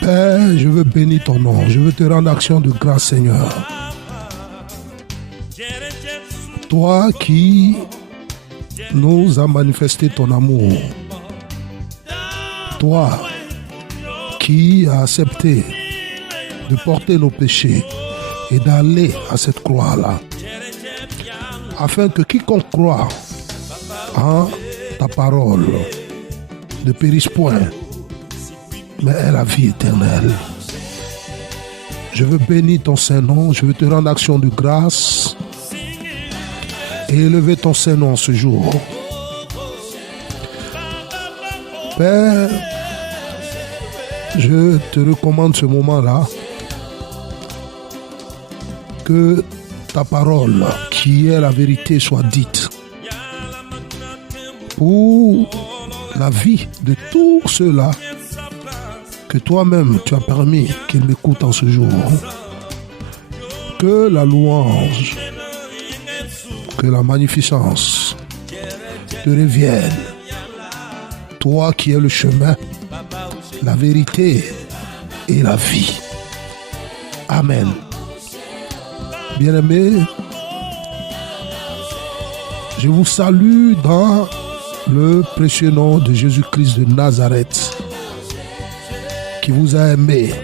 Père, je veux bénir ton nom. Je veux te rendre action de grâce, Seigneur. Toi qui nous as manifesté ton amour. Toi qui as accepté de porter nos péchés et d'aller à cette croix-là. Afin que quiconque croit en ta parole ne périsse point, mais ait la vie éternelle. Je veux bénir ton Saint-Nom, je veux te rendre action de grâce et élever ton Saint-Nom ce jour. Père, je te recommande ce moment-là, que ta parole, qui est la vérité, soit dite pour la vie de tous ceux-là que toi-même tu as permis qu'ils m'écoutent en ce jour. Que la louange, que la magnificence te revienne. Toi qui es le chemin, la vérité et la vie. Amen. Bien-aimés, je vous salue dans le précieux nom de Jésus-Christ de Nazareth, qui vous a aimé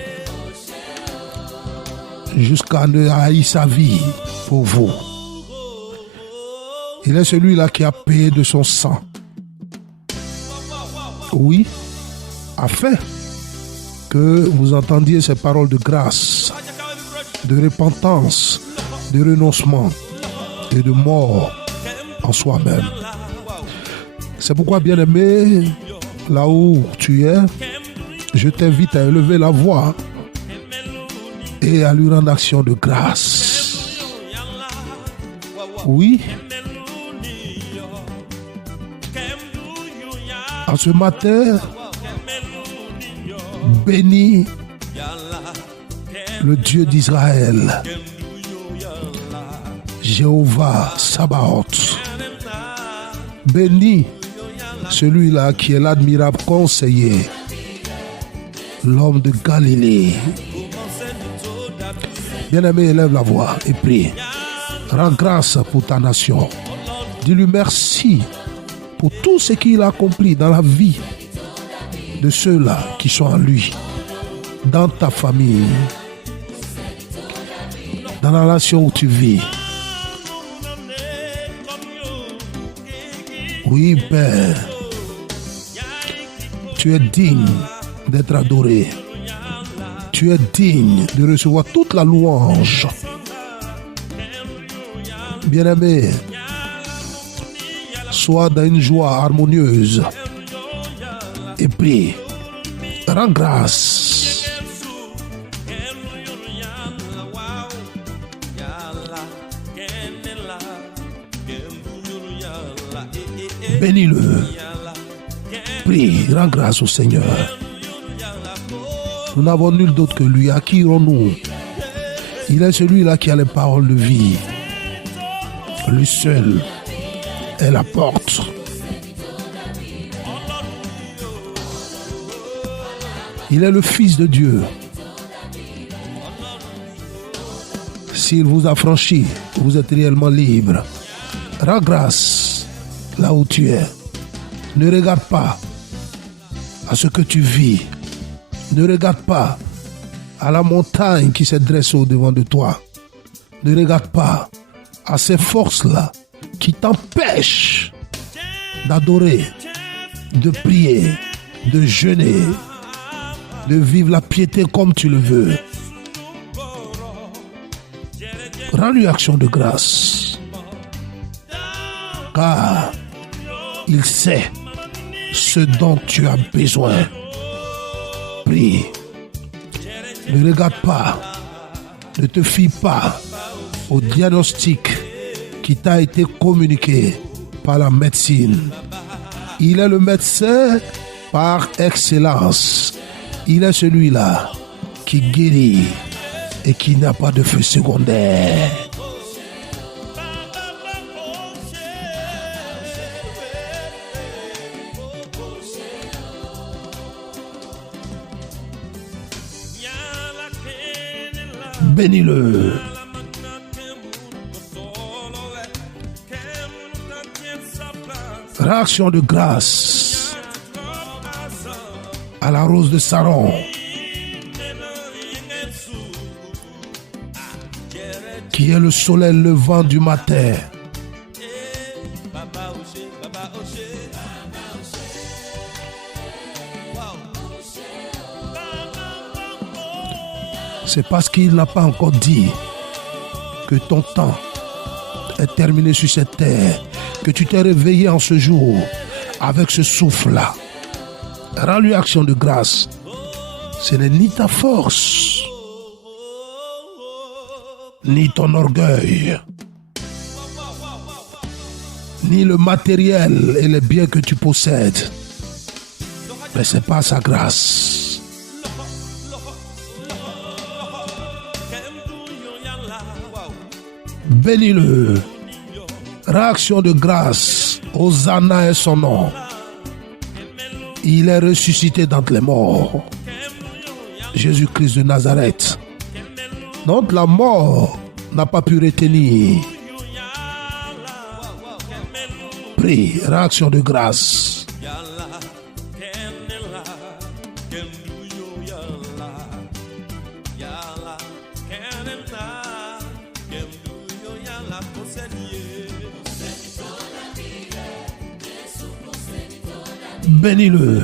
jusqu'à ne haïr sa vie pour vous. Il est celui-là qui a payé de son sang. Oui, afin que vous entendiez ces paroles de grâce, de repentance, de renoncement et de mort en soi-même. C'est pourquoi, bien-aimé, là où tu es, je t'invite à élever la voix et à lui rendre action de grâce. Oui. En ce matin, bénis le Dieu d'Israël, Jéhovah Sabaoth. Bénis celui-là qui est l'admirable conseiller, l'homme de Galilée. Bien-aimé, élève la voix et prie. Rends grâce pour ta nation. Dis-lui merci pour tout ce qu'il a accompli dans la vie de ceux-là qui sont en lui, dans ta famille, dans la nation où tu vis. Oui, Père, tu es digne d'être adoré. Tu es digne de recevoir toute la louange. Bien-aimé, sois dans une joie harmonieuse et prie. Rends grâce. Bénis-le. Prie, rends grâce au Seigneur. Nous n'avons nul d'autre que lui. À qui irons-nous? Il est celui-là qui a les paroles de vie. Lui seul est la porte. Il est le Fils de Dieu. S'il vous a franchi, vous êtes réellement libre. Rends grâce là où tu es. Ne regarde pas à ce que tu vis. Ne regarde pas à la montagne qui s'est dressée au-devant de toi. Ne regarde pas à ces forces-là qui t'empêchent d'adorer, de prier, de jeûner, de vivre la piété comme tu le veux. Rends-lui action de grâce, car il sait ce dont tu as besoin. Prie. Ne regarde pas, ne te fie pas au diagnostic qui t'a été communiqué par la médecine. Il est le médecin par excellence. Il est celui-là qui guérit et qui n'a pas de feu secondaire. Bénis-le. Réaction de grâce à la rose de Saron, qui est le soleil levant du matin. C'est parce qu'il n'a pas encore dit que ton temps est terminé sur cette terre, que tu t'es réveillé en ce jour avec ce souffle-là. Rends-lui action de grâce. Ce n'est ni ta force, ni ton orgueil, ni le matériel et les biens que tu possèdes, mais c'est par sa grâce. Bénis-le. Réaction de grâce. Hosanna est son nom. Il est ressuscité d'entre les morts. Jésus-Christ de Nazareth. Donc la mort n'a pas pu retenir. Prie. Réaction de grâce. Bénis-le.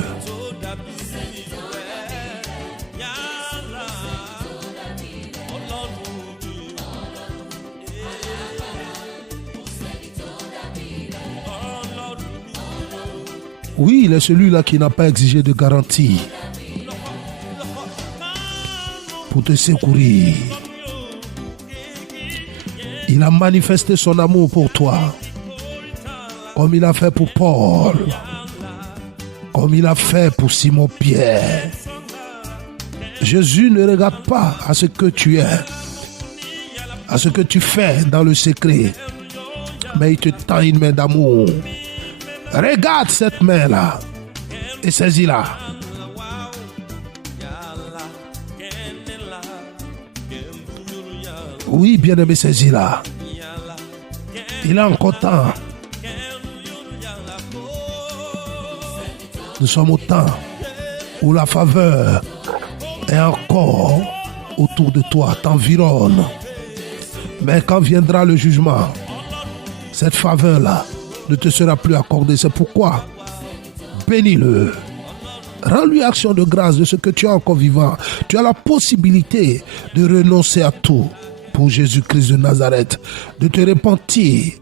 Oui, il est celui-là qui n'a pas exigé de garantie pour te secourir. Il a manifesté son amour pour toi, comme il a fait pour Paul, comme il a fait pour Simon-Pierre. Jésus ne regarde pas à ce que tu es, à ce que tu fais dans le secret, mais il te tend une main d'amour. Regarde cette main-là et saisis-la. Oui, bien-aimé, saisis-la. Il est encore temps. Nous sommes au temps où la faveur est encore autour de toi, t'environne. Mais quand viendra le jugement, cette faveur-là ne te sera plus accordée. C'est pourquoi bénis-le. Rends-lui action de grâce de ce que tu as encore vivant. Tu as la possibilité de renoncer à tout pour Jésus-Christ de Nazareth, de te repentir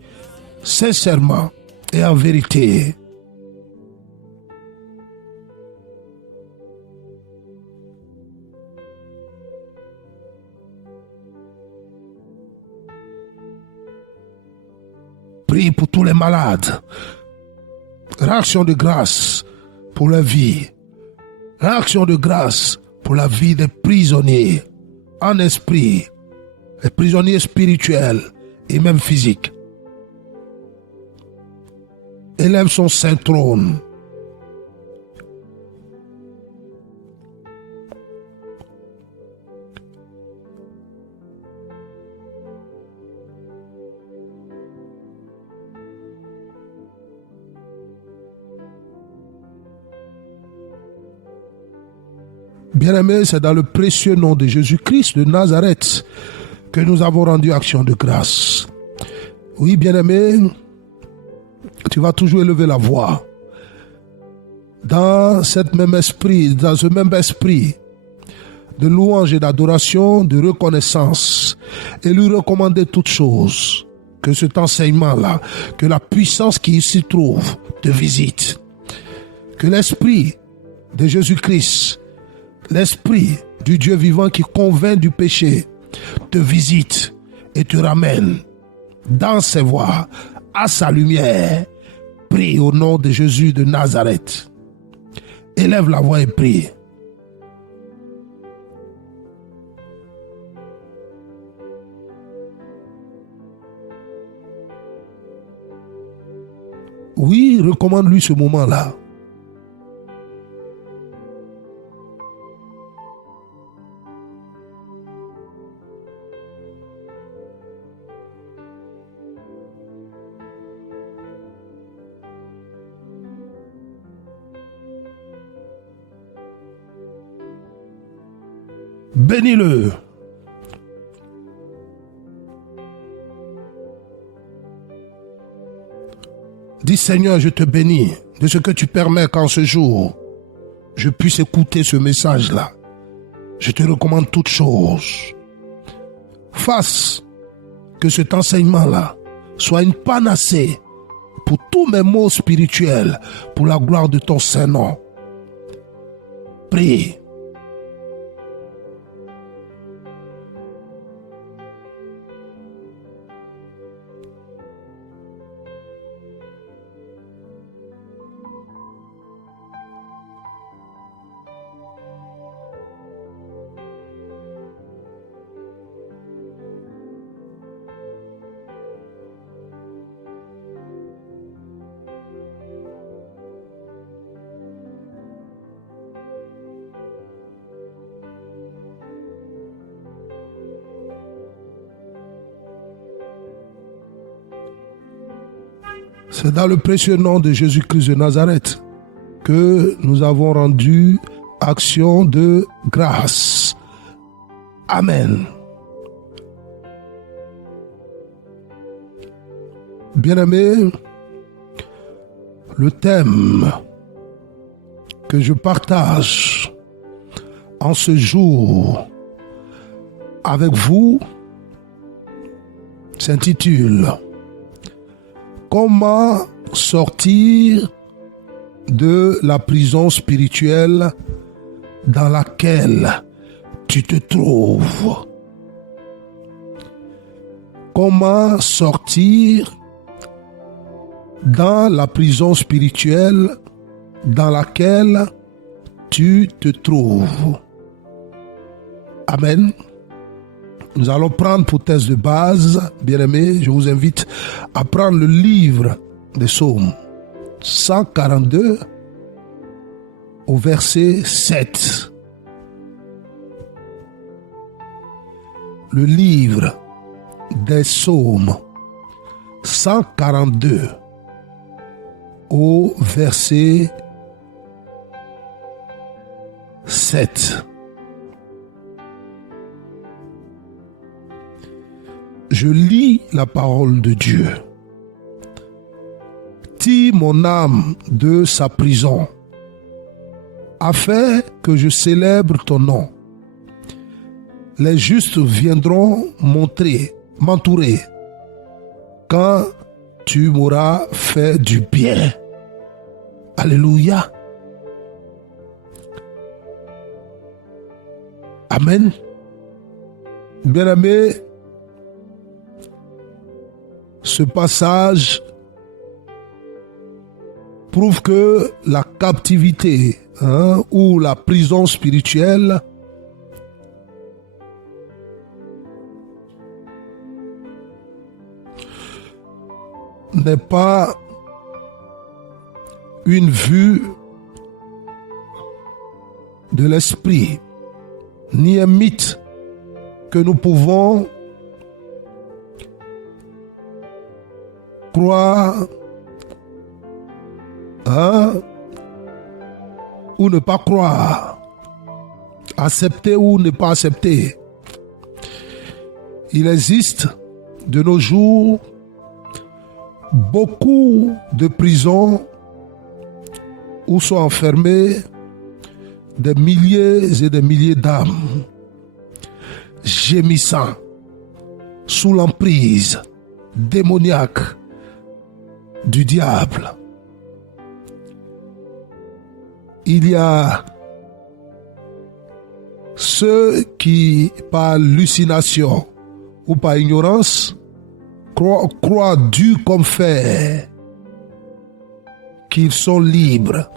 sincèrement et en vérité. Prie pour tous les malades. Réaction de grâce pour la vie. Réaction de grâce pour la vie des prisonniers en esprit, les prisonniers spirituels et même physiques. Élève son saint trône. Bien-aimés, c'est dans le précieux nom de Jésus-Christ de Nazareth que nous avons rendu action de grâce. Oui, bien-aimé, tu vas toujours élever la voix dans ce même esprit de louange et d'adoration, de reconnaissance, et lui recommander toutes choses. Que cet enseignement-là, que la puissance qui ici trouve, te visite. Que l'esprit de Jésus-Christ, l'esprit du Dieu vivant qui convainc du péché, te visite et te ramène dans ses voies, à sa lumière. Prie au nom de Jésus de Nazareth. Élève la voix et prie. Oui, recommande-lui ce moment-là. Bénis-le. Dis Seigneur, je te bénis de ce que tu permets qu'en ce jour, je puisse écouter ce message-là. Je te recommande toutes choses. Fasse que cet enseignement-là soit une panacée pour tous mes maux spirituels, pour la gloire de ton Saint-Nom. Prie. C'est dans le précieux nom de Jésus-Christ de Nazareth que nous avons rendu action de grâce. Amen. Bien-aimés, le thème que je partage en ce jour avec vous s'intitule « Comment sortir de la prison spirituelle dans laquelle tu te trouves ?» Comment sortir dans la prison spirituelle dans laquelle tu te trouves. Amen. Nous allons prendre pour thèse de base, bien-aimés, je vous invite à prendre le livre des Psaumes 142 au verset 7. Le livre des Psaumes 142 au verset 7. Je lis la parole de Dieu. Tire mon âme de sa prison, afin que je célèbre ton nom. Les justes viendront m'entourer, quand tu m'auras fait du bien. Alléluia. Amen. Bien-aimés, ce passage prouve que la captivité ou la prison spirituelle n'est pas une vue de l'esprit, ni un mythe que nous pouvons croire ou ne pas croire. accepter ou ne pas accepter. Il existe de nos jours beaucoup de prisons où sont enfermés des milliers et des milliers d'âmes gémissant sous l'emprise démoniaque du diable. Il y a ceux qui, par hallucination ou par ignorance, croient dur comme fer qu'ils sont libres.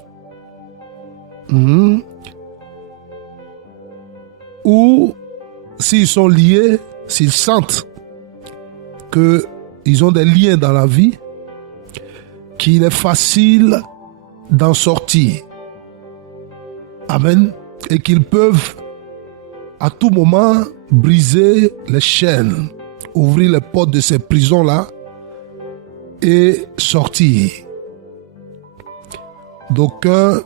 Ou s'ils sont liés, s'ils sentent qu'ils ont des liens dans la vie, qu'il est facile d'en sortir. Amen. Et qu'ils peuvent à tout moment briser les chaînes, ouvrir les portes de ces prisons-là et sortir. D'aucuns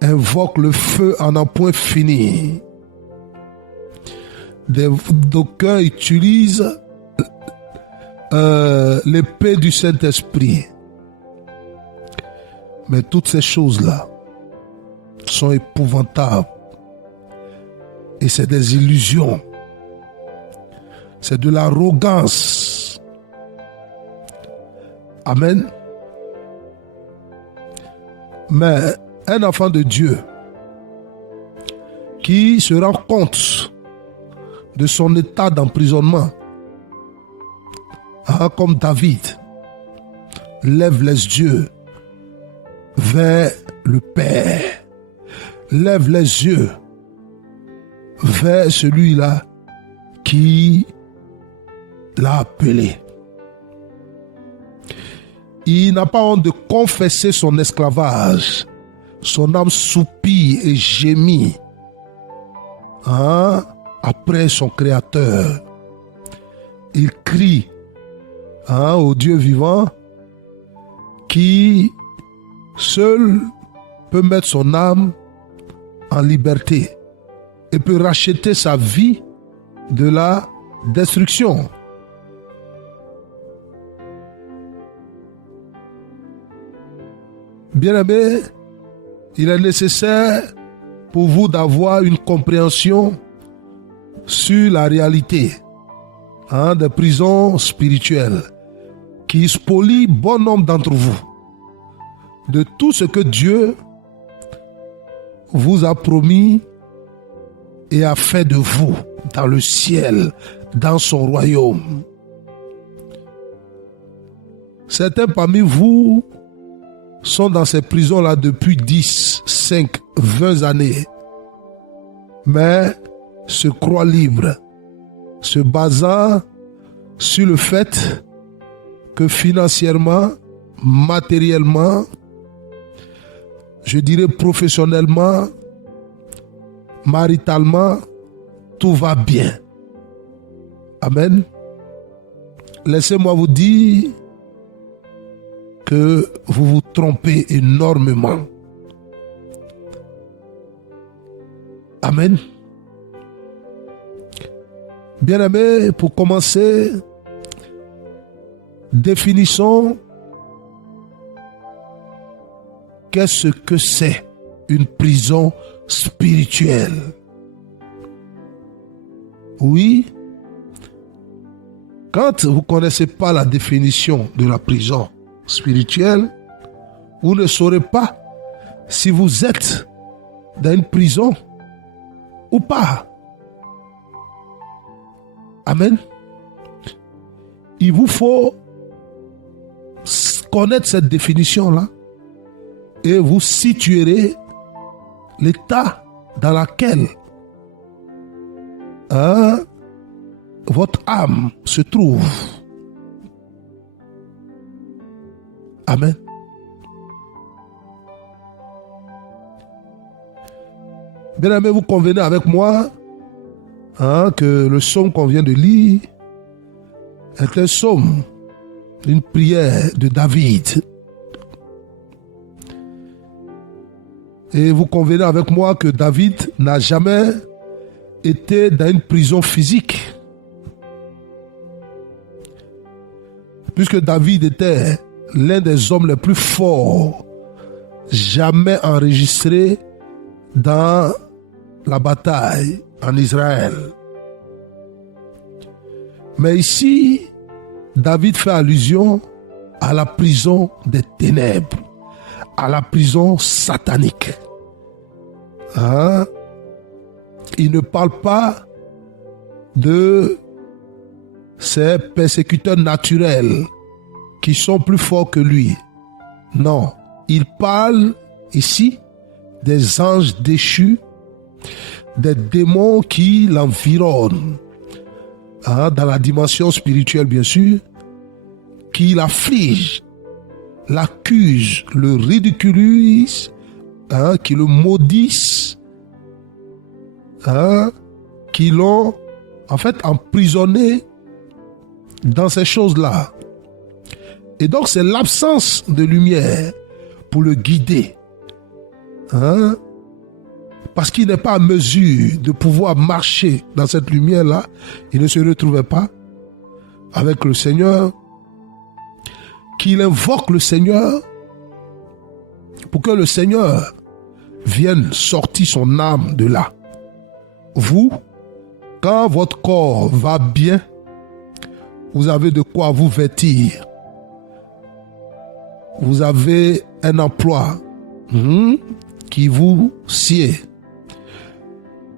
invoquent le feu en un point fini. D'aucuns utilisent l'épée du Saint-Esprit. Mais toutes ces choses-là sont épouvantables. Et c'est des illusions. C'est de l'arrogance. Amen. Mais un enfant de Dieu qui se rend compte de son état d'emprisonnement, comme David, lève les yeux vers le Père, lève les yeux vers celui-là qui l'a appelé. Il n'a pas honte de confesser son esclavage. Son âme soupire et gémit après son Créateur. Il crie au Dieu vivant qui seul peut mettre son âme en liberté et peut racheter sa vie de la destruction. Bien-aimés, il est nécessaire pour vous d'avoir une compréhension sur la réalité des prisons spirituelles qui spolient bon nombre d'entre vous de tout ce que Dieu vous a promis et a fait de vous dans le ciel, dans son royaume. Certains parmi vous sont dans ces prisons-là depuis 10, 5, 20 années, mais se croient libres, se basant sur le fait que financièrement, matériellement, je dirais professionnellement, maritalement, tout va bien. Amen. Laissez-moi vous dire que vous vous trompez énormément. Amen. Bien-aimés, pour commencer, définissons qu'est-ce que c'est une prison spirituelle. Oui, quand vous ne connaissez pas la définition de la prison spirituelle, vous ne saurez pas si vous êtes dans une prison ou pas. Amen. Il vous faut connaître cette définition-là et vous situerez l'état dans lequel votre âme se trouve. Amen. Bien-aimés, vous convenez avec moi que le psaume qu'on vient de lire est un psaume, une prière de David. Et vous convenez avec moi que David n'a jamais été dans une prison physique. Puisque David était l'un des hommes les plus forts jamais enregistrés dans la bataille en Israël. Mais ici, David fait allusion à la prison des ténèbres, à la prison satanique. Hein? Il ne parle pas de ces persécuteurs naturels qui sont plus forts que lui. Non, il parle ici des anges déchus, des démons qui l'environnent, hein, dans la dimension spirituelle bien sûr, qui l'affligent, l'accusent, le ridiculisent, hein, qui le maudissent, hein, qui l'ont en fait emprisonné dans ces choses-là. Et donc c'est l'absence de lumière pour le guider, hein, parce qu'il n'est pas à mesure de pouvoir marcher dans cette lumière-là. Il ne se retrouvait pas avec le Seigneur, qu'il invoque le Seigneur pour que le Seigneur vienne sortir son âme de là. Vous, quand votre corps va bien, vous avez de quoi vous vêtir. Vous avez un emploi qui vous sied.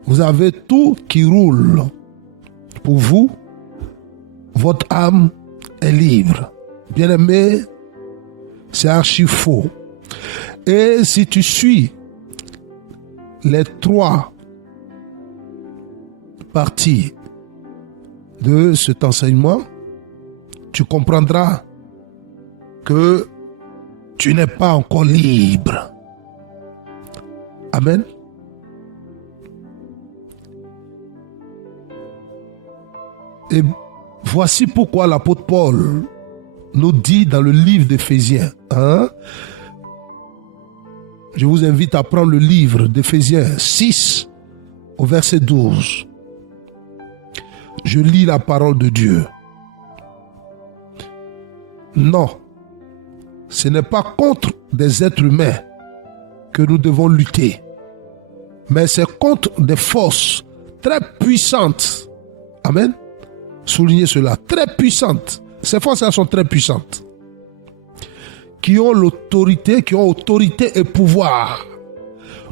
Vous avez tout qui roule. Pour vous, votre âme est libre. Bien-aimé, c'est archi faux. Et si tu suis les 3 parties de cet enseignement, tu comprendras que tu n'es pas encore libre. Amen. Et voici pourquoi l'apôtre Paul nous dit dans le livre d'Éphésiens, hein, je vous invite à prendre le livre d'Éphésiens 6 au verset 12. Je lis la parole de Dieu. Non, ce n'est pas contre des êtres humains que nous devons lutter, mais c'est contre des forces très puissantes. Amen. Soulignez cela, très puissantes. Ces forces-là sont très puissantes, qui ont l'autorité, qui ont autorité et pouvoir.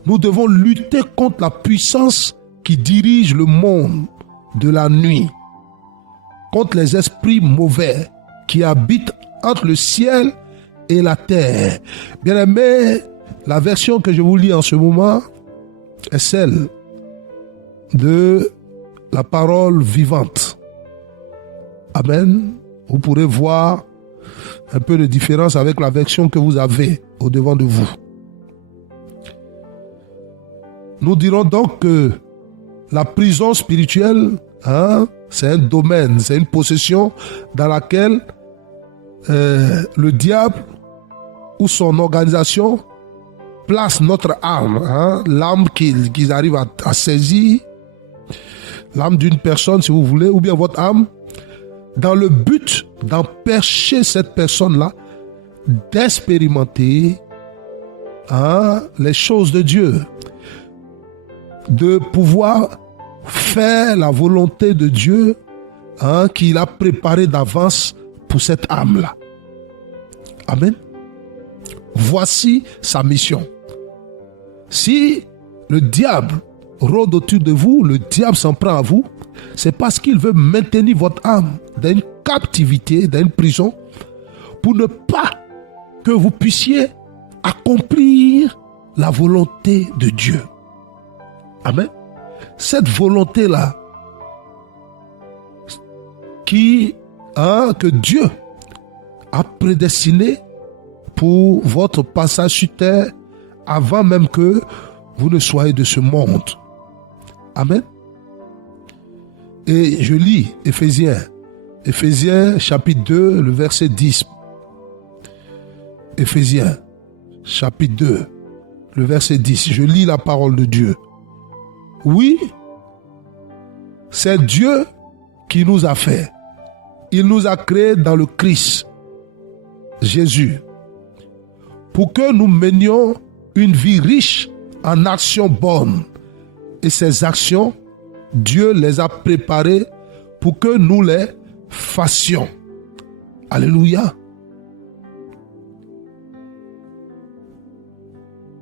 Nous devons lutter contre la puissance qui dirige le monde de la nuit, contre les esprits mauvais qui habitent entre le ciel et la terre. Bien-aimés, la version que je vous lis en ce moment est celle de la parole vivante. Amen. Vous pourrez voir un peu de différence avec la version que vous avez au devant de vous. Nous dirons donc que la prison spirituelle, hein, c'est un domaine, c'est une possession dans laquelle le diable ou son organisation place notre âme, hein, l'âme qu'ils arrivent à saisir, l'âme d'une personne si vous voulez, ou bien votre âme, dans le but d'empêcher cette personne-là d'expérimenter, hein, les choses de Dieu, de pouvoir faire la volonté de Dieu, hein, qu'il a préparée d'avance pour cette âme-là. Amen. Voici sa mission. Si le diable rôde autour de vous, le diable s'en prend à vous, c'est parce qu'il veut maintenir votre âme dans une captivité, dans une prison, pour ne pas que vous puissiez accomplir la volonté de Dieu. Amen. Cette volonté-là, que Dieu a prédestinée pour votre passage sur terre avant même que vous ne soyez de ce monde. Amen. Et je lis Éphésiens chapitre 2, le verset 10. Éphésiens chapitre 2, le verset 10. Je lis la parole de Dieu. Oui, c'est Dieu qui nous a fait. Il nous a créés dans le Christ, Jésus, pour que nous menions une vie riche en actions bonnes. Et ces actions, Dieu les a préparées pour que nous les fassions. Alléluia.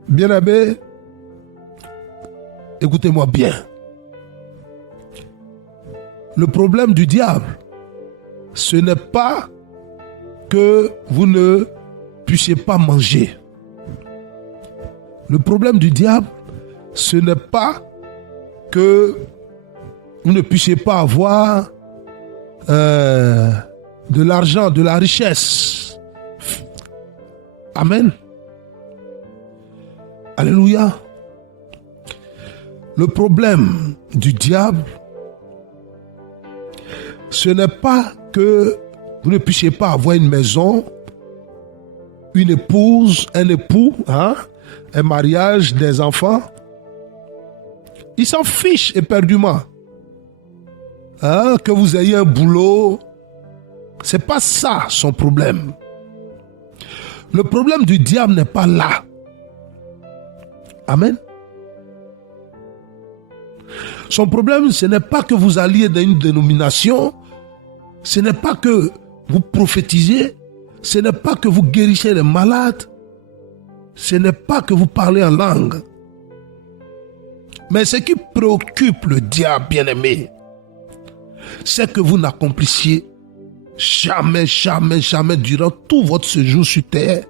Bien-aimés, écoutez-moi bien. Le problème du diable, ce n'est pas que vous ne puissiez pas manger. Le problème du diable, ce n'est pas que vous ne puissiez pas avoir de l'argent, de la richesse. Amen. Alléluia. Le problème du diable, ce n'est pas que vous ne puissiez pas avoir une maison, une épouse, un époux, un mariage, des enfants. Il s'en fiche éperdument. Que vous ayez un boulot, c'est pas ça son problème. Le problème du diable n'est pas là. Amen. Son problème, ce n'est pas que vous alliez dans une dénomination, ce n'est pas que vous prophétisez, ce n'est pas que vous guérissez les malades, ce n'est pas que vous parlez en langue. Mais ce qui préoccupe le diable, bien-aimé, c'est que vous n'accomplissiez jamais, jamais, jamais durant tout votre séjour sur terre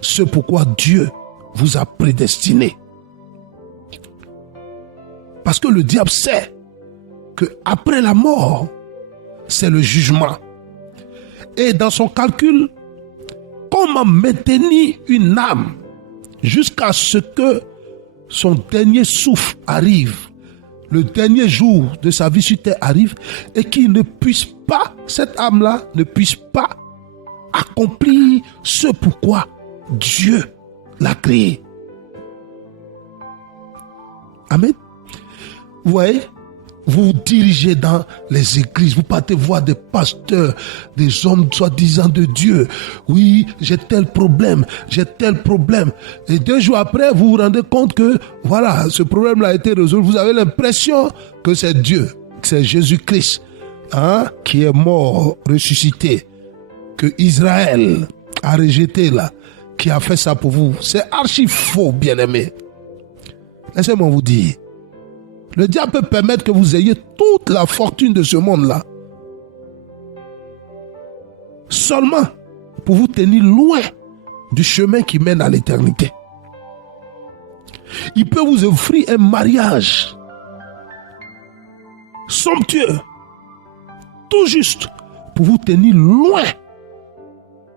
ce pourquoi Dieu vous a prédestiné. Parce que le diable sait que après la mort, c'est le jugement. Et dans son calcul, comment maintenir une âme jusqu'à ce que son dernier souffle arrive, le dernier jour de sa vie sur terre arrive, et qu'il ne puisse pas, cette âme-là ne puisse pas accomplir ce pourquoi Dieu l'a créé. Amen. Vous voyez, vous vous dirigez dans les églises, vous partez voir des pasteurs, des hommes soi-disant de Dieu. Oui, j'ai tel problème. Et 2 jours après, vous vous rendez compte que, voilà, ce problème-là a été résolu. Vous avez l'impression que c'est Dieu, que c'est Jésus-Christ, qui est mort, ressuscité, que Israël a rejeté là, qui a fait ça pour vous. C'est archi faux, bien-aimé. Laissez-moi vous dire. Le diable peut permettre que vous ayez toute la fortune de ce monde-là. Seulement pour vous tenir loin du chemin qui mène à l'éternité. Il peut vous offrir un mariage somptueux, tout juste, pour vous tenir loin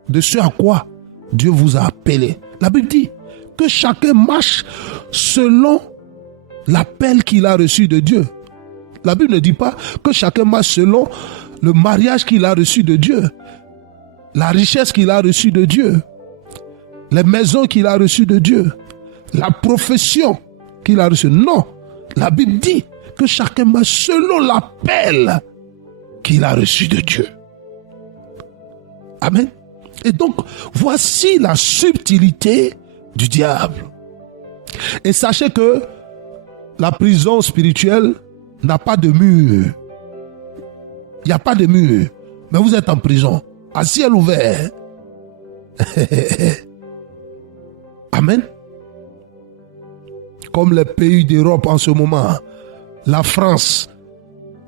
de ce à quoi Dieu vous a appelé. La Bible dit que chacun marche selon l'appel qu'il a reçu de Dieu. La Bible ne dit pas que chacun marche selon le mariage qu'il a reçu de Dieu, la richesse qu'il a reçue de Dieu, les maisons qu'il a reçues de Dieu, la profession qu'il a reçue. Non, la Bible dit que chacun marche selon l'appel qu'il a reçu de Dieu. Amen. Et donc, voici la subtilité du diable. Et sachez que la prison spirituelle n'a pas de mur. Il n'y a pas de mur. Mais vous êtes en prison, à ciel ouvert. Amen. Comme les pays d'Europe en ce moment, la France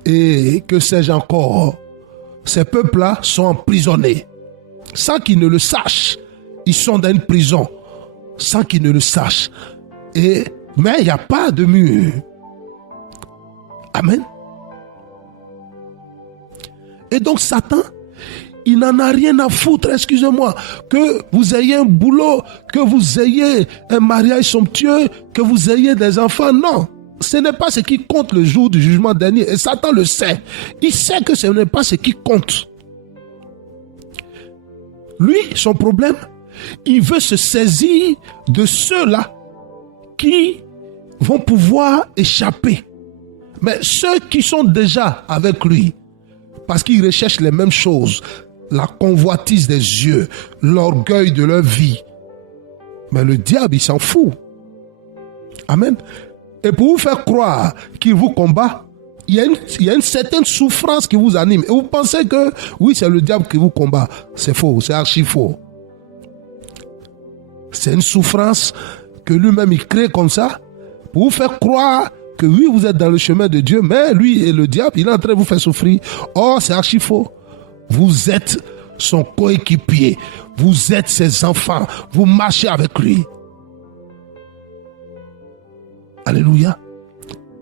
et que sais-je encore, ces peuples-là sont emprisonnés. Sans qu'ils ne le sachent, ils sont dans une prison. Sans qu'ils ne le sachent. Mais il n'y a pas de mur. Amen. Et donc Satan, il n'en a rien à foutre, excusez-moi, que vous ayez un boulot, que vous ayez un mariage somptueux, que vous ayez des enfants. Non, ce n'est pas ce qui compte le jour du jugement dernier. Et Satan le sait. Il sait que ce n'est pas ce qui compte. Lui, son problème, il veut se saisir de ceux-là qui vont pouvoir échapper. Mais ceux qui sont déjà avec lui, parce qu'ils recherchent les mêmes choses, la convoitise des yeux, l'orgueil de leur vie, mais le diable, il s'en fout. Amen. Et pour vous faire croire qu'il vous combat, il y a une certaine souffrance qui vous anime. Et vous pensez que, oui, c'est le diable qui vous combat. C'est faux, c'est archi faux. C'est une souffrance que lui-même, il crée comme ça, pour vous faire croire que oui, vous êtes dans le chemin de Dieu, mais lui et le diable, il est en train de vous faire souffrir. Oh, c'est archi faux. Vous êtes son coéquipier. Vous êtes ses enfants. Vous marchez avec lui. Alléluia.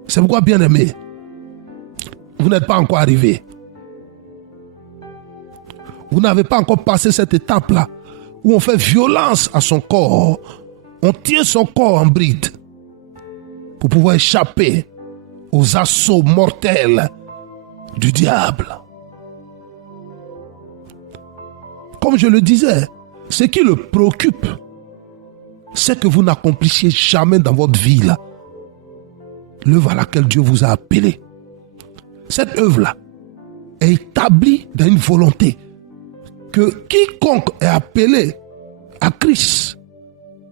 C'est pourquoi, bien aimé, vous n'êtes pas encore arrivé. Vous n'avez pas encore passé cette étape-là où on fait violence à son corps. On tient son corps en bride pour pouvoir échapper aux assauts mortels du diable. Comme je le disais, ce qui le préoccupe, c'est que vous n'accomplissiez jamais dans votre vie là l'œuvre à laquelle Dieu vous a appelé. Cette œuvre-là est établie dans une volonté que quiconque est appelé à Christ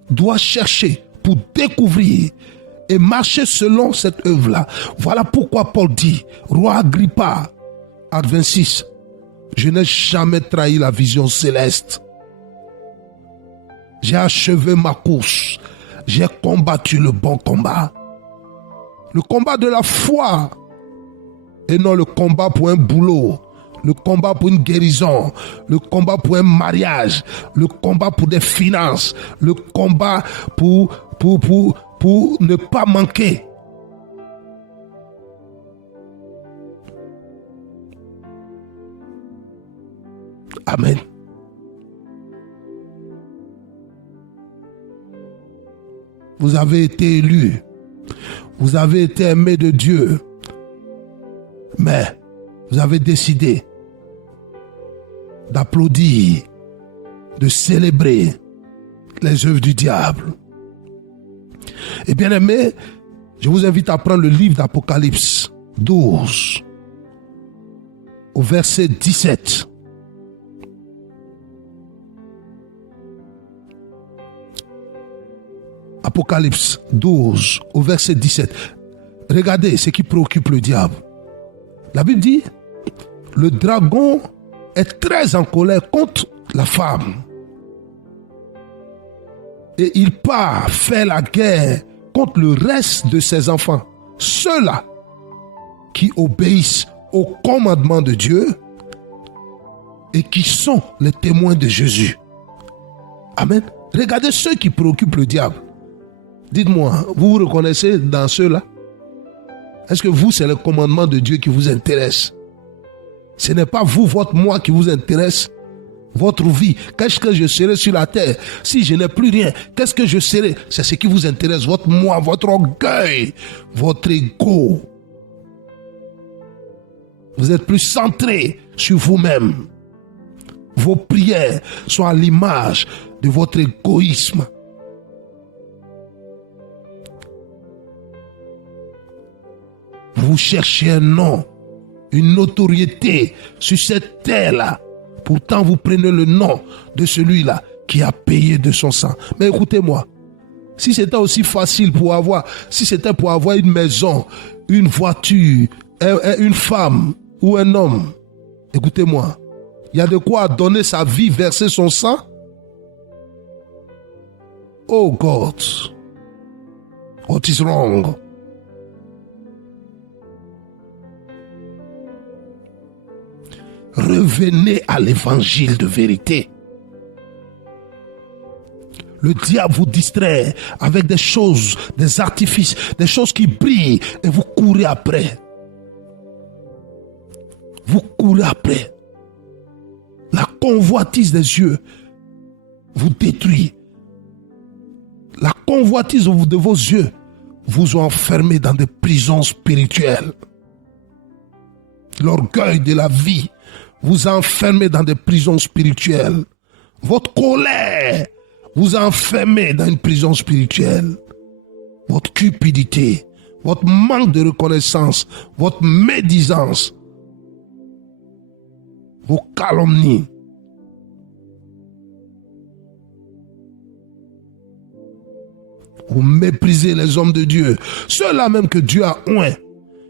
doit chercher pour découvrir et marcher selon cette œuvre-là. Voilà pourquoi Paul dit, Roi Agrippa, acte 26, je n'ai jamais trahi la vision céleste. J'ai achevé ma course. J'ai combattu le bon combat. Le combat de la foi. Et non le combat pour un boulot. Le combat pour une guérison. Le combat pour un mariage. Le combat pour des finances. Le combat pour ne pas manquer. Amen. Vous avez été élus. Vous avez été aimé de Dieu. Mais vous avez décidé d'applaudir, de célébrer les œuvres du diable. Et bien aimé, je vous invite à prendre le livre d'Apocalypse 12 au verset 17. Apocalypse 12 au verset 17. Regardez ce qui préoccupe le diable. La Bible dit, le dragon est très en colère contre la femme. Et il part faire la guerre contre le reste de ses enfants. Ceux-là qui obéissent au commandement de Dieu et qui sont les témoins de Jésus. Amen. Regardez ceux qui préoccupent le diable. Dites-moi, vous vous reconnaissez dans ceux-là? Est-ce que vous, c'est le commandement de Dieu qui vous intéresse? Ce n'est pas vous, votre moi qui vous intéresse. Votre vie, qu'est-ce que je serai sur la terre? Si je n'ai plus rien, qu'est-ce que je serai? C'est ce qui vous intéresse, votre moi, votre orgueil, votre ego. Vous êtes plus centré sur vous-même. Vos prières sont à l'image de votre égoïsme. Vous cherchez un nom, une notoriété sur cette terre-là. Pourtant, vous prenez le nom de celui-là qui a payé de son sang. Mais écoutez-moi, si c'était aussi facile si c'était pour avoir une maison, une voiture, une femme ou un homme, écoutez-moi, il y a de quoi donner sa vie, verser son sang. Oh God, what is wrong? Revenez à l'évangile de vérité. Le diable vous distrait avec des choses, des artifices, des choses qui brillent et vous courez après. Vous courez après. La convoitise des yeux vous détruit. La convoitise de vos yeux vous ont enfermé dans des prisons spirituelles. L'orgueil de la vie vous enfermez dans des prisons spirituelles. Votre colère vous enfermez dans une prison spirituelle. votre cupidité, votre manque de reconnaissance, votre médisance, vos calomnies. Vous méprisez les hommes de Dieu, ceux-là même que Dieu a oints,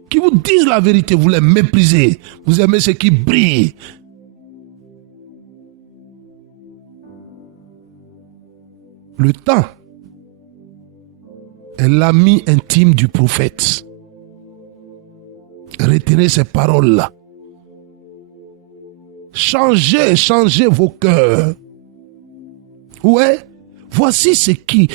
qui vous disent la vérité, vous les méprisez. Vous aimez ceux qui brillent. Le temps est l'ami intime du prophète. Retenez ces paroles-là. Changez vos cœurs. Ouais. Voici ce qui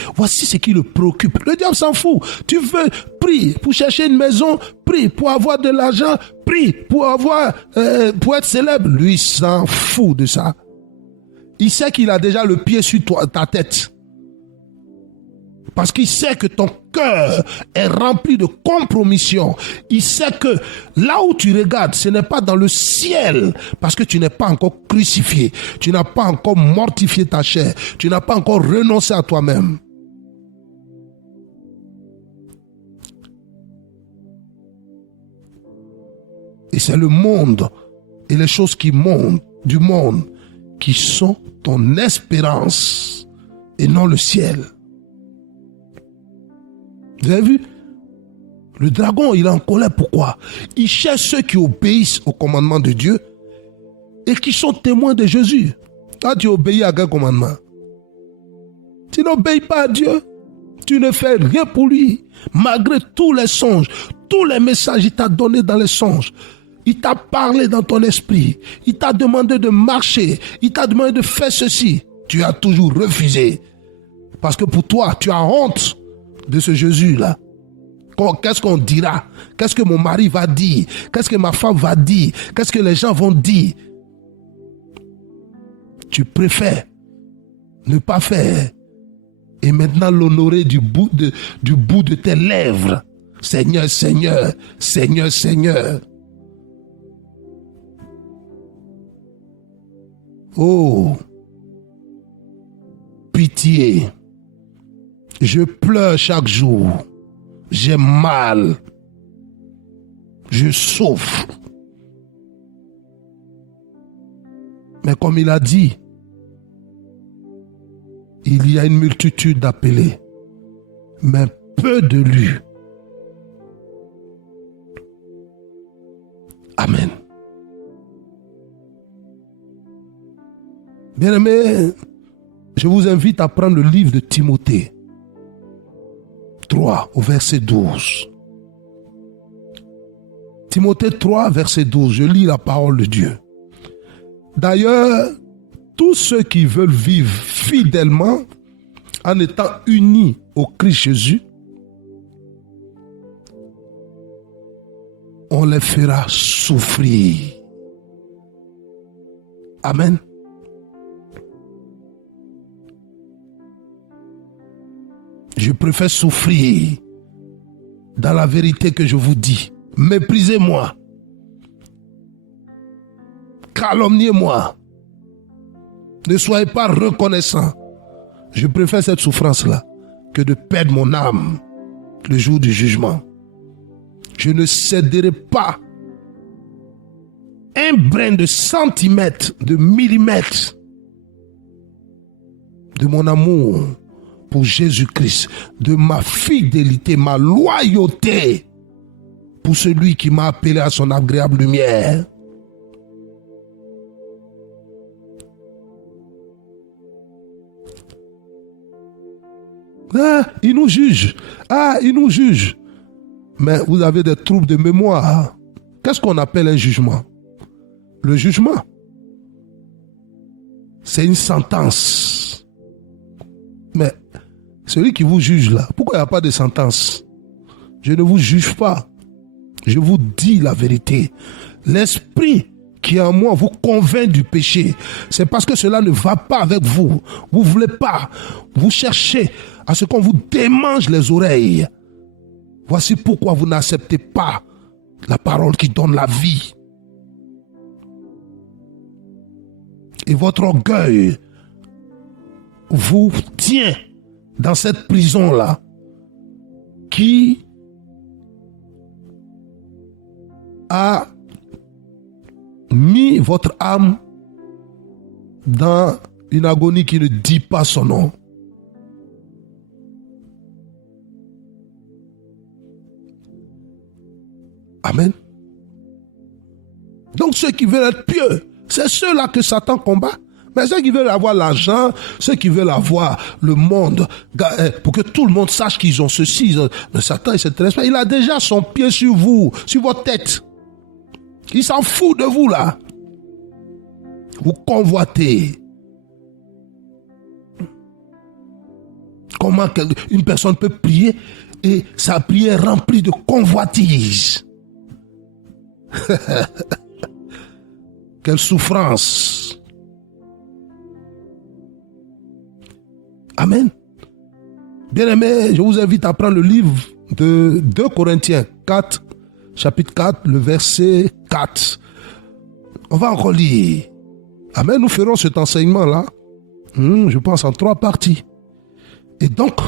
le préoccupe. Le diable s'en fout. Tu veux, prie pour chercher une maison, prie pour avoir de l'argent, prie pour être célèbre. Lui s'en fout de ça. Il sait qu'il a déjà le pied sur ta tête. Parce qu'il sait que ton cœur est rempli de compromission. Il sait que là où tu regardes, ce n'est pas dans le ciel. Parce que tu n'es pas encore crucifié. Tu n'as pas encore mortifié ta chair. Tu n'as pas encore renoncé à toi-même. Et c'est le monde et les choses qui montent du monde qui sont ton espérance et non le ciel. Vous avez vu? Le dragon, il est en colère. Pourquoi? Il cherche ceux qui obéissent au commandement de Dieu et qui sont témoins de Jésus. Toi, tu obéis à quel commandement? Tu n'obéis pas à Dieu. Tu ne fais rien pour lui. Malgré tous les songes, tous les messages qu'il t'a donnés dans les songes. Il t'a parlé dans ton esprit. Il t'a demandé de marcher. Il t'a demandé de faire ceci. Tu as toujours refusé. Parce que pour toi, tu as honte de ce Jésus-là. Qu'est-ce qu'on dira? Qu'est-ce que mon mari va dire? Qu'est-ce que ma femme va dire? Qu'est-ce que les gens vont dire? Tu préfères ne pas faire et maintenant l'honorer du bout de tes lèvres. Seigneur, Seigneur, Seigneur, Seigneur. Oh, pitié. Je pleure chaque jour. J'ai mal. Je souffre. Mais comme il a dit, il y a une multitude d'appelés, mais peu de lus. Amen. Bien-aimés, je vous invite à prendre le livre de Timothée 3 au verset 12. Timothée 3, verset 12, je lis la parole de Dieu. D'ailleurs, tous ceux qui veulent vivre fidèlement en étant unis au Christ Jésus, on les fera souffrir. Amen. Je préfère souffrir dans la vérité que je vous dis. Méprisez-moi. Calomniez-moi. Ne soyez pas reconnaissants. Je préfère cette souffrance-là que de perdre mon âme le jour du jugement. Je ne céderai pas un brin de centimètre, de millimètre de mon amour pour Jésus-Christ, de ma fidélité, ma loyauté pour celui qui m'a appelé à son agréable lumière. Ah, il nous juge. Ah, il nous juge. Mais vous avez des troubles de mémoire. Qu'est-ce qu'on appelle un jugement? Le jugement, c'est une sentence. Mais celui qui vous juge là, pourquoi il n'y a pas de sentence? Je ne vous juge pas. Je vous dis la vérité. L'esprit qui est en moi vous convainc du péché. C'est parce que cela ne va pas avec vous. Vous ne voulez pas. Vous cherchez à ce qu'on vous démange les oreilles. Voici pourquoi vous n'acceptez pas la parole qui donne la vie. Et votre orgueil vous tient dans cette prison-là qui a mis votre âme dans une agonie qui ne dit pas son nom. Amen. Donc ceux qui veulent être pieux, c'est ceux-là que Satan combat. Mais ceux qui veulent avoir l'argent, ceux qui veulent avoir le monde, pour que tout le monde sache qu'ils ont ceci, mais Satan, il ne s'intéresse pas. Il a déjà son pied sur vous, sur votre tête. Il s'en fout de vous là. Vous convoitez. Comment une personne peut prier et sa prière remplie de convoitise. Quelle souffrance. Amen. Bien-aimés, je vous invite à prendre le livre de 2 Corinthiens 4, chapitre 4, le verset 4. On va encore lire. Amen, nous ferons cet enseignement-là, je pense en 3 parties. Et donc,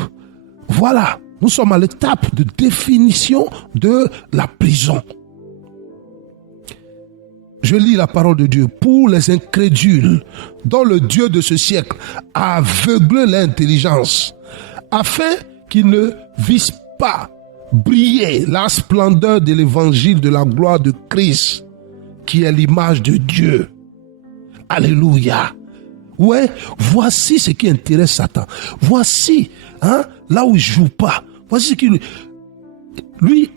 voilà, nous sommes à l'étape de définition de la prison. Je lis la parole de Dieu. Pour les incrédules, dont le Dieu de ce siècle a aveuglé l'intelligence, afin qu'ils ne vissent pas briller la splendeur de l'évangile de la gloire de Christ, qui est l'image de Dieu. Alléluia. Ouais, voici ce qui intéresse Satan. Voici, là où il ne joue pas. Voici ce qui lui,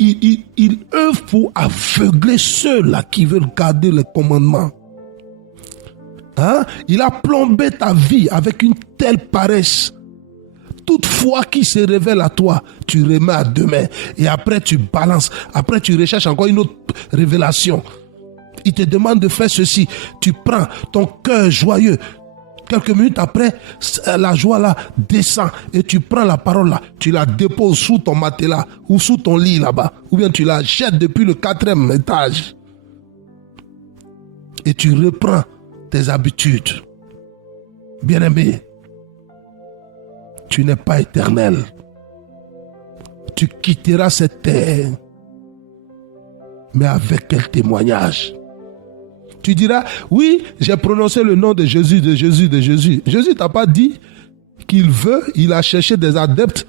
il œuvre pour aveugler ceux-là qui veulent garder les commandements. Il a plombé ta vie avec une telle paresse. Toute foi qui se révèle à toi, tu remets à demain. Et après, tu balances. Après, tu recherches encore une autre révélation. Il te demande de faire ceci. Tu prends ton cœur joyeux. Quelques minutes après, la joie là descend et tu prends la parole là, tu la déposes sous ton matelas ou sous ton lit là-bas, ou bien tu la jettes depuis le 4e étage et tu reprends tes habitudes. Bien-aimé, tu n'es pas éternel. Tu quitteras cette terre, mais avec quel témoignage? Tu diras, oui, j'ai prononcé le nom de Jésus, de Jésus, de Jésus. Jésus t'a pas dit qu'il veut, il a cherché des adeptes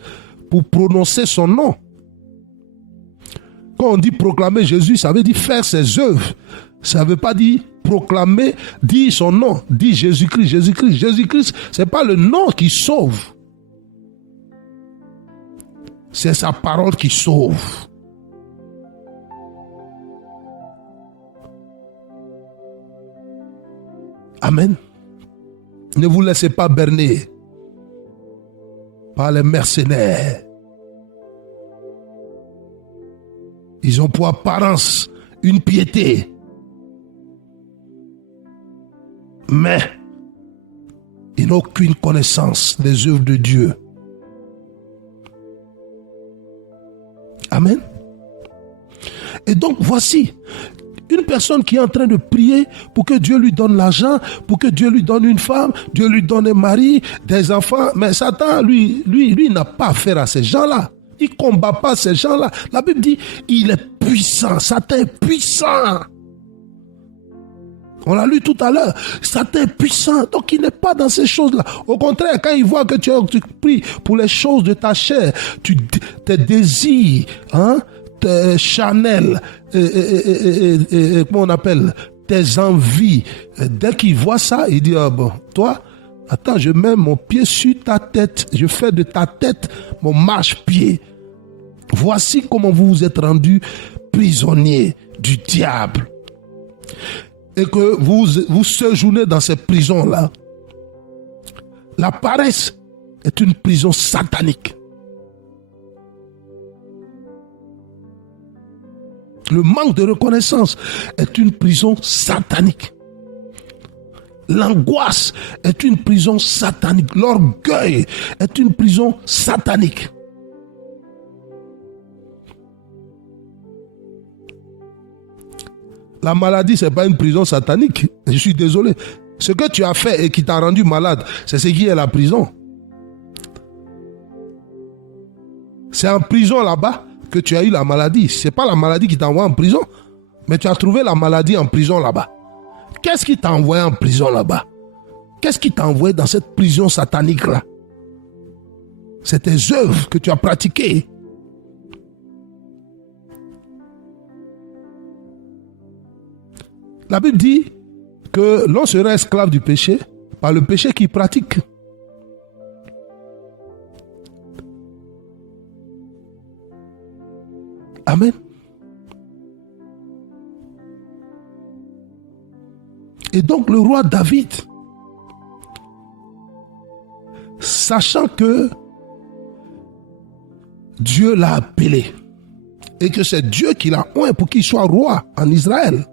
pour prononcer son nom. Quand on dit proclamer Jésus, ça veut dire faire ses œuvres. Ça ne veut pas dire proclamer, dire son nom, dire Jésus-Christ, Jésus-Christ. Jésus-Christ, ce n'est pas le nom qui sauve. C'est sa parole qui sauve. Amen. Ne vous laissez pas berner par les mercenaires. Ils ont pour apparence une piété, mais ils n'ont aucune connaissance des œuvres de Dieu. Amen. Et donc voici une personne qui est en train de prier pour que Dieu lui donne l'argent, pour que Dieu lui donne une femme, Dieu lui donne un mari, des enfants. Mais Satan, lui n'a pas affaire à ces gens-là. Il ne combat pas ces gens-là. La Bible dit, il est puissant. Satan est puissant. On l'a lu tout à l'heure. Satan est puissant. Donc il n'est pas dans ces choses-là. Au contraire, quand il voit que tu pries pour les choses de ta chair, tes désirs, tes charnels, comment on appelle, tes envies. Dès qu'il voit ça, il dit, bon, toi, attends, je mets mon pied sur ta tête. Je fais de ta tête mon marche-pied. Voici comment vous vous êtes rendu prisonnier du diable. Et que vous séjournez dans ces prisons-là. La paresse est une prison satanique. Le manque de reconnaissance est une prison satanique. L'angoisse est une prison satanique. L'orgueil est une prison satanique. La maladie, ce n'est pas une prison satanique. Je suis désolé. Ce que tu as fait et qui t'a rendu malade, c'est ce qui est la prison. C'est en prison là-bas que tu as eu la maladie. Ce n'est pas la maladie qui t'envoie en prison, mais tu as trouvé la maladie en prison là-bas. Qu'est-ce qui t'a envoyé en prison là-bas? Qu'est-ce qui t'a envoyé dans cette prison satanique-là? C'est tes œuvres que tu as pratiquées. La Bible dit que l'on sera esclave du péché par le péché qu'il pratique. Amen. Et donc le roi David, sachant que Dieu l'a appelé et que c'est Dieu qui l'a oint pour qu'il soit roi en Israël,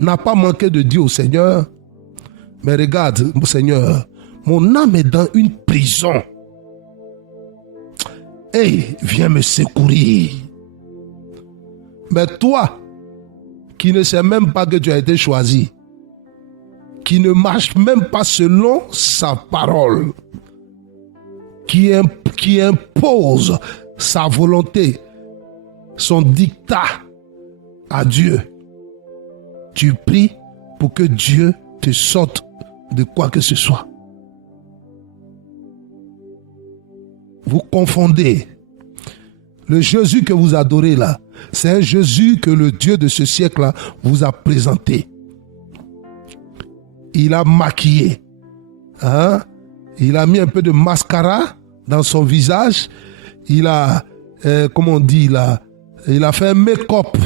n'a pas manqué de dire au Seigneur, mais regarde, mon Seigneur, mon âme est dans une prison. Hey, viens me secourir. Mais toi, qui ne sais même pas que tu as été choisi, qui ne marche même pas selon sa parole, qui impose sa volonté, son dictat à Dieu, tu pries pour que Dieu te sorte de quoi que ce soit. Vous confondez. Le Jésus que vous adorez là, c'est un Jésus que le Dieu de ce siècle-là vous a présenté. Il a maquillé. Hein? Il a mis un peu de mascara dans son visage. Il a, comment on dit là, il a fait un make-up.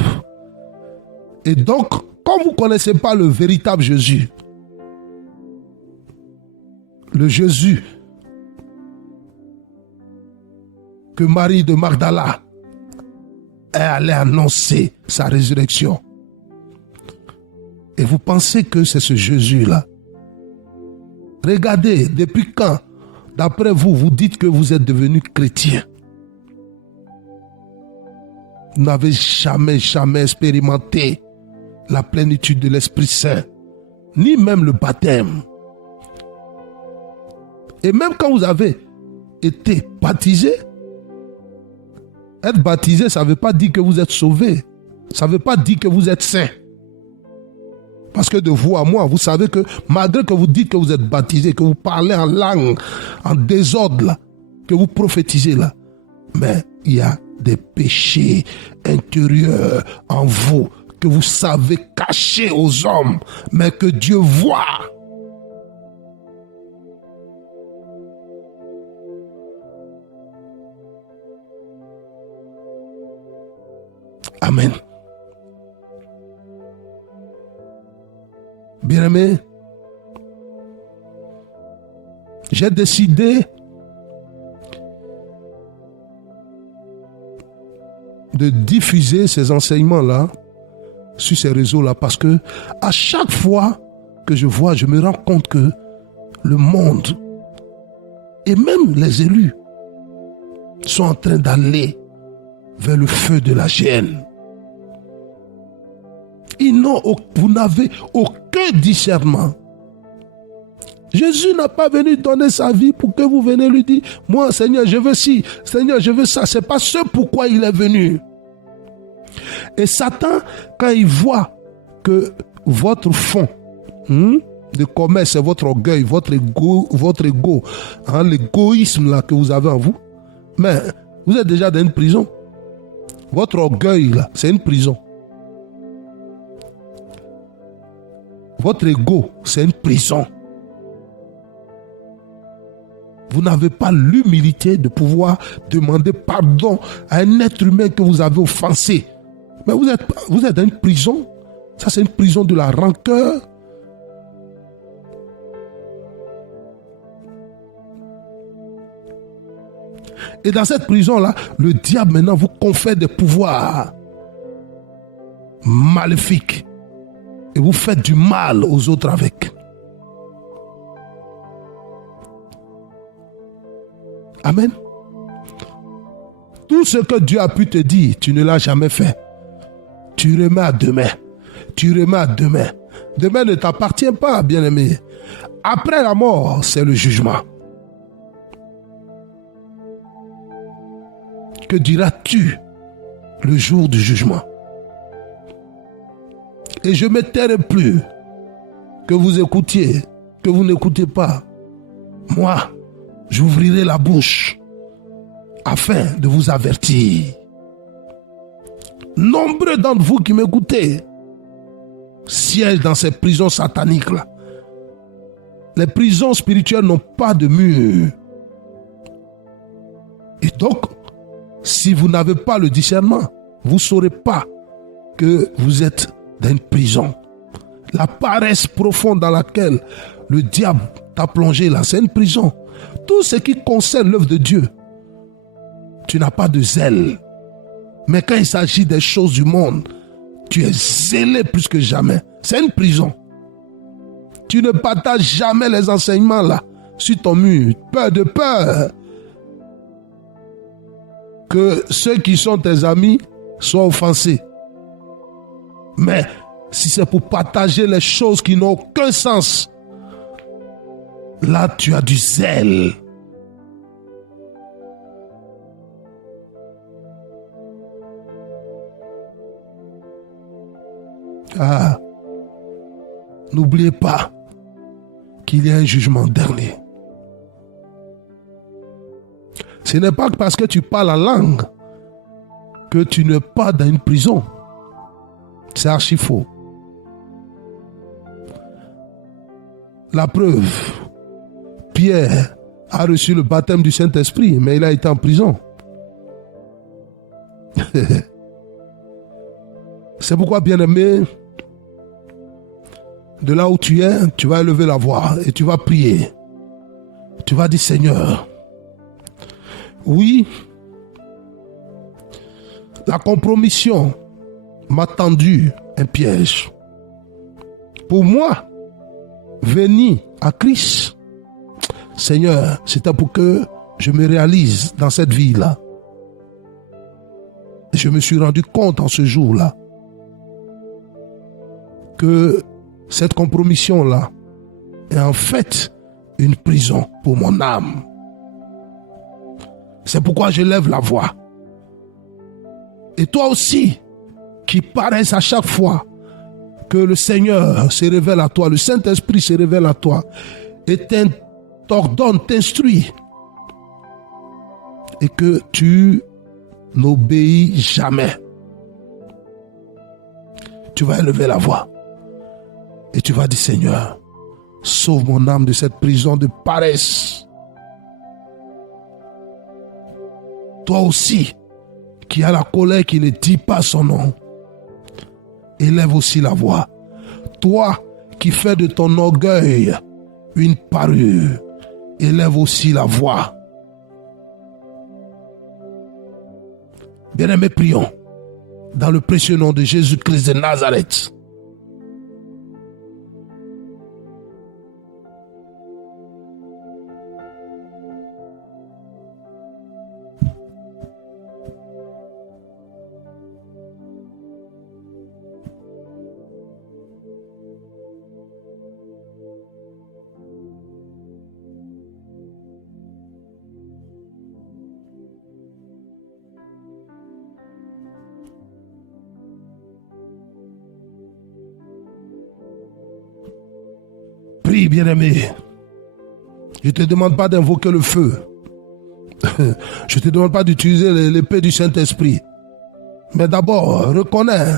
Et donc, comme vous ne connaissez pas le véritable Jésus, le Jésus que Marie de Magdala est allée annoncer sa résurrection, et vous pensez que c'est ce Jésus-là. Regardez, depuis quand, d'après vous, vous dites que vous êtes devenu chrétien? Vous n'avez jamais expérimenté la plénitude de l'Esprit Saint, ni même le baptême. Et même quand vous avez été baptisé, être baptisé, ça ne veut pas dire que vous êtes sauvé. Ça ne veut pas dire que vous êtes saint. Parce que de vous à moi, vous savez que malgré que vous dites que vous êtes baptisé, que vous parlez en langue, en désordre, là, que vous prophétisez là, mais il y a des péchés intérieurs en vous que vous savez cacher aux hommes, mais que Dieu voit. Amen. Bien-aimé, j'ai décidé de diffuser ces enseignements-là sur ces réseaux-là parce que à chaque fois que je vois, je me rends compte que le monde et même les élus sont en train d'aller vers le feu de la géhenne. Vous n'avez aucun discernement. Jésus n'a pas venu donner sa vie pour que vous venez lui dire, moi Seigneur je veux ci, Seigneur je veux ça. C'est pas ce pourquoi il est venu. Et Satan, quand il voit que votre fond de commerce, c'est votre orgueil, votre ego, hein, l'égoïsme là que vous avez en vous, mais vous êtes déjà dans une prison. Votre orgueil là, c'est une prison. Votre ego, c'est une prison. Vous n'avez pas l'humilité de pouvoir demander pardon à un être humain que vous avez offensé. Mais vous êtes dans une prison. Ça, c'est une prison de la rancœur. Et dans cette prison-là, le diable maintenant vous confère des pouvoirs maléfiques. Et vous faites du mal aux autres avec. Amen. Tout ce que Dieu a pu te dire, tu ne l'as jamais fait. Tu remets à demain. Tu remets à demain. Demain ne t'appartient pas, bien-aimé. Après la mort, c'est le jugement. que diras-tu le jour du jugement? Et je ne me tairai plus, que vous écoutiez, que vous n'écoutez pas. Moi, j'ouvrirai la bouche afin de vous avertir. Nombreux d'entre vous qui m'écoutez siègent dans ces prisons sataniques-là. Les prisons spirituelles n'ont pas de mur. Et donc, si vous n'avez pas le discernement, vous ne saurez pas que vous êtes dans une prison. La paresse profonde dans laquelle le diable t'a plongé là, c'est une prison. Tout ce qui concerne l'œuvre de Dieu, tu n'as pas de zèle. Mais quand il s'agit des choses du monde, tu es zélé plus que jamais. C'est une prison. Tu ne partages jamais les enseignements là, sur ton mur. De peur que ceux qui sont tes amis soient offensés. Mais si c'est pour partager les choses qui n'ont aucun sens, là tu as du zèle. Ah, n'oubliez pas qu'il y a un jugement dernier. Ce n'est pas parce que tu parles la langue que tu n'es pas dans une prison. C'est archi faux. La preuve, Pierre a reçu le baptême du Saint-Esprit, mais il a été en prison. C'est pourquoi, bien-aimé, de là où tu es, tu vas élever la voix et tu vas prier. Tu vas dire, Seigneur, oui, la compromission m'a tendu un piège. Pour moi, venir à Christ, Seigneur, c'était pour que je me réalise dans cette vie-là. Et je me suis rendu compte en ce jour-là que cette compromission-là est en fait une prison pour mon âme. C'est pourquoi je lève la voix. Et toi aussi, qui paraissent à chaque fois que le Seigneur se révèle à toi, le Saint-Esprit se révèle à toi et t'ordonne, t'instruit, et que tu n'obéis jamais. Tu vas élever la voix et tu vas dire, Seigneur, sauve mon âme de cette prison de paresse. Toi aussi, qui as la colère qui ne dit pas son nom, élève aussi la voix. Toi qui fais de ton orgueil une parure, élève aussi la voix. Bien-aimés, prions dans le précieux nom de Jésus-Christ de Nazareth. Prie, bien-aimé. Je ne te demande pas d'invoquer le feu. Je ne te demande pas d'utiliser l'épée du Saint-Esprit. Mais d'abord, reconnais,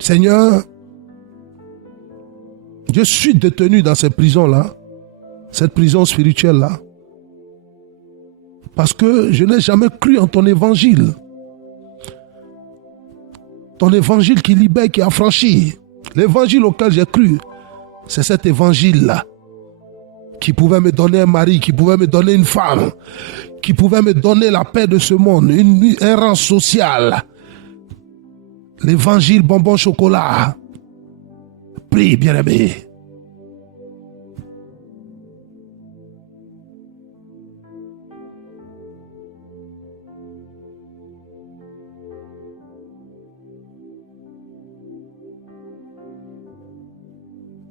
Seigneur, je suis détenu dans cette prison-là, cette prison spirituelle-là, parce que je n'ai jamais cru en ton évangile. Ton évangile qui libère, qui affranchit. L'évangile auquel j'ai cru, c'est cet évangile-là qui pouvait me donner un mari, qui pouvait me donner une femme, qui pouvait me donner la paix de ce monde, un rang social. L'évangile bonbon chocolat. Prie, bien-aimé.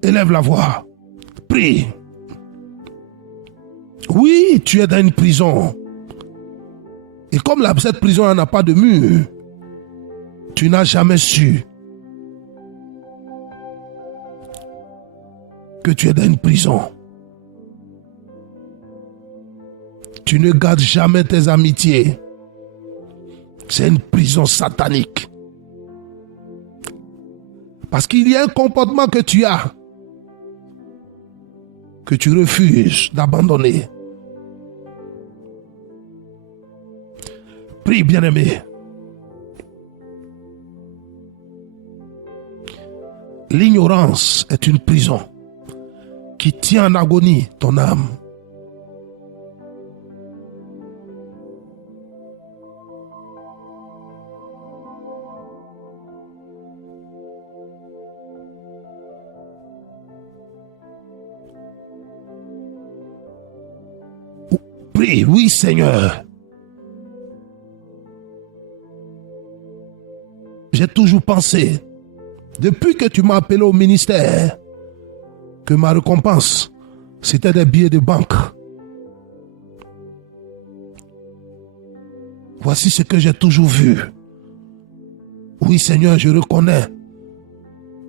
Élève la voix. Prie. Oui, tu es dans une prison. Et comme cette prison n'a pas de mur, tu n'as jamais su que tu es dans une prison. Tu ne gardes jamais tes amitiés. C'est une prison satanique. Parce qu'il y a un comportement que tu as, que tu refuses d'abandonner. Prie, bien-aimé. L'ignorance est une prison qui tient en agonie ton âme. Prie, oui Seigneur. J'ai toujours pensé, depuis que tu m'as appelé au ministère, que ma récompense, c'était des billets de banque. Voici ce que j'ai toujours vu. Oui Seigneur, je reconnais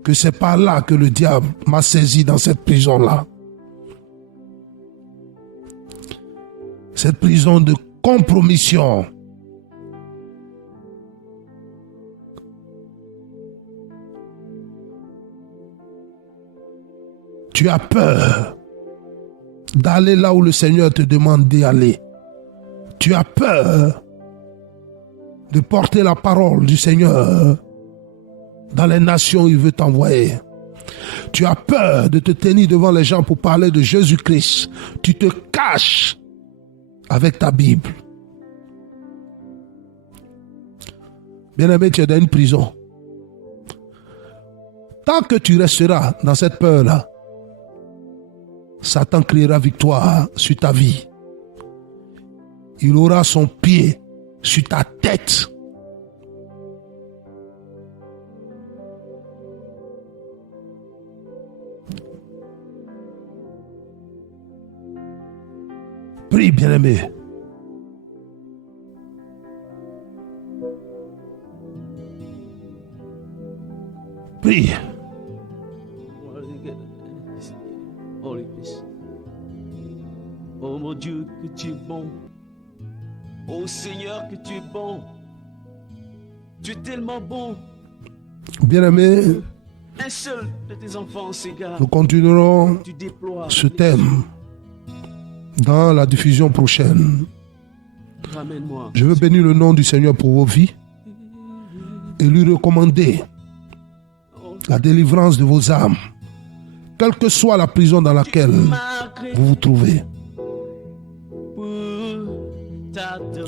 que c'est par là que le diable m'a saisi dans cette prison-là. Cette prison de compromission. Tu as peur d'aller là où le Seigneur te demande d'y aller. Tu as peur de porter la parole du Seigneur dans les nations où il veut t'envoyer. Tu as peur de te tenir devant les gens pour parler de Jésus-Christ. Tu te caches avec ta Bible. Bien-aimé, tu es dans une prison. Tant que tu resteras dans cette peur-là, Satan criera victoire sur ta vie. Il aura son pied sur ta tête. Prie, bien-aimé. Prie. Oh mon Dieu, que tu es bon. Oh Seigneur, que tu es bon. Tu es tellement bon. Bien-aimé, Un seul de tes enfants s'égare. nous continuerons Tu déploies ce thème dans la diffusion prochaine. Ramène-moi. Je veux bénir le nom du Seigneur pour vos vies et lui recommander la délivrance de vos âmes, quelle que soit la prison dans laquelle vous vous trouvez.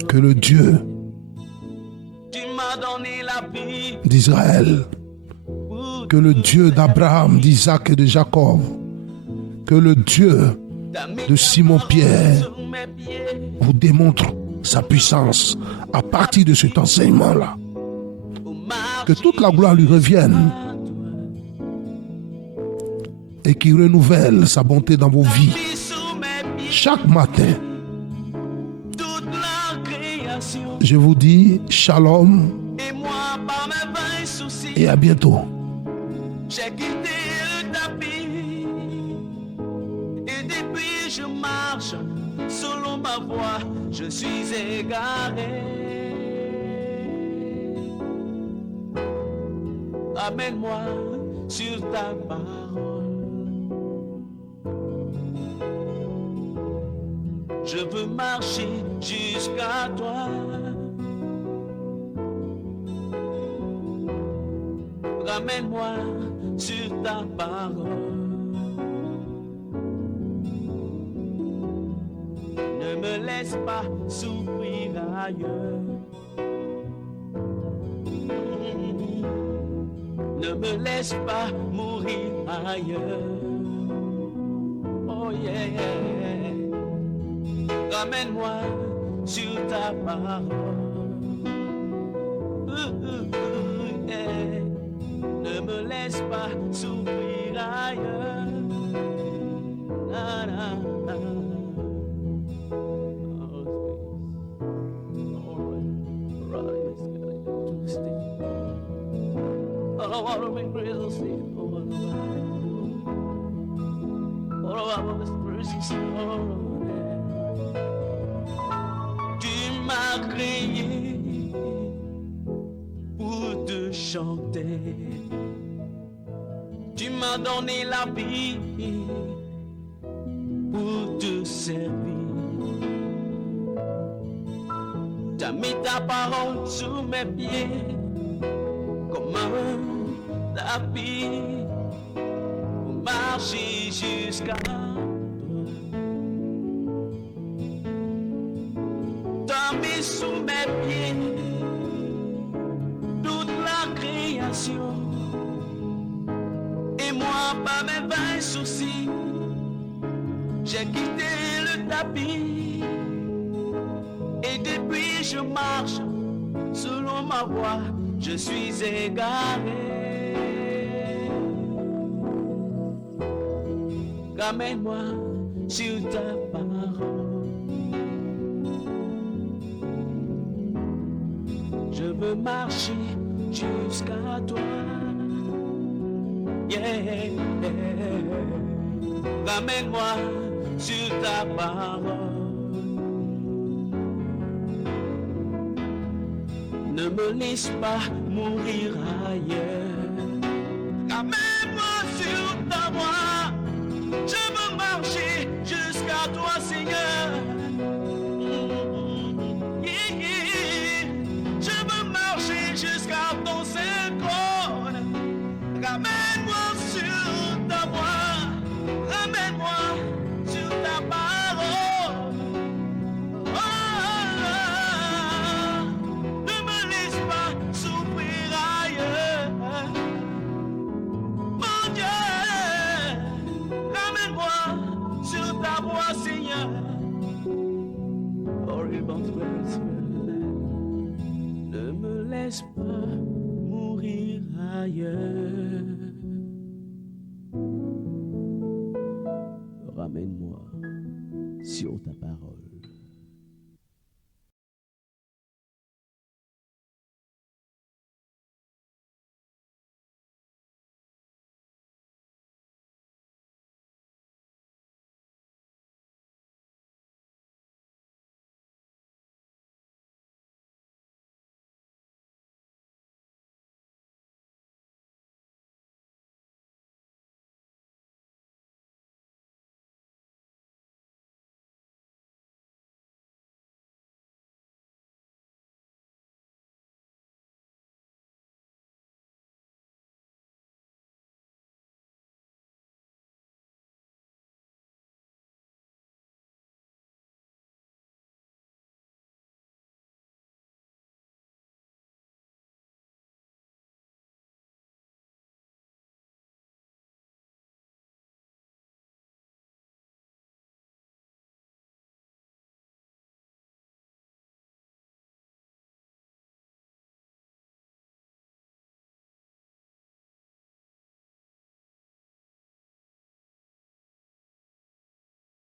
Que le Dieu d'Israël, que le Dieu d'Abraham, d'Isaac et de Jacob, que le Dieu de Simon-Pierre vous démontre sa puissance à partir de cet enseignement-là. Que toute la gloire lui revienne et qu'il renouvelle sa bonté dans vos vies chaque matin. Je vous dis shalom et à bientôt. J'ai quitté le tapis et depuis je marche selon ma voie, je suis égaré. Amène-moi sur ta parole. Je veux marcher jusqu'à toi. Ramène-moi sur ta parole. Ne me laisse pas souffrir ailleurs. Ne me laisse pas mourir ailleurs. Oh yeah, yeah. Ramène-moi sur ta parole. Yeah. Ne me laisse pas souffrir ailleurs. Na, na, na. Oh, Tu m'as créé pour te chanter. Tu m'as donné la vie pour te servir. Tu as mis ta parole sous mes pieds comme un tapis pour marcher jusqu'à toi. Tu as mis sous mes pieds toute la création. Et moi, pas mes vains soucis, j'ai quitté le tapis. Et depuis je marche selon ma voie, je suis égaré. Ramène-moi sur ta parole. Je veux marcher jusqu'à toi. Yeah. Ramène-moi sur ta parole. Ne me laisse pas mourir ailleurs. Ramène-moi sur ta voie. Je veux marcher jusqu'à toi, Seigneur. Yeah. Je veux marcher jusqu'à ton Saint-Trône. Ramène-moi sur ta voie. Ramène-moi sur ta parole. Ne me laisse pas souffrir ailleurs. Mon Dieu, ramène-moi sur ta voie, Seigneur. Ne me laisse pas mourir ailleurs.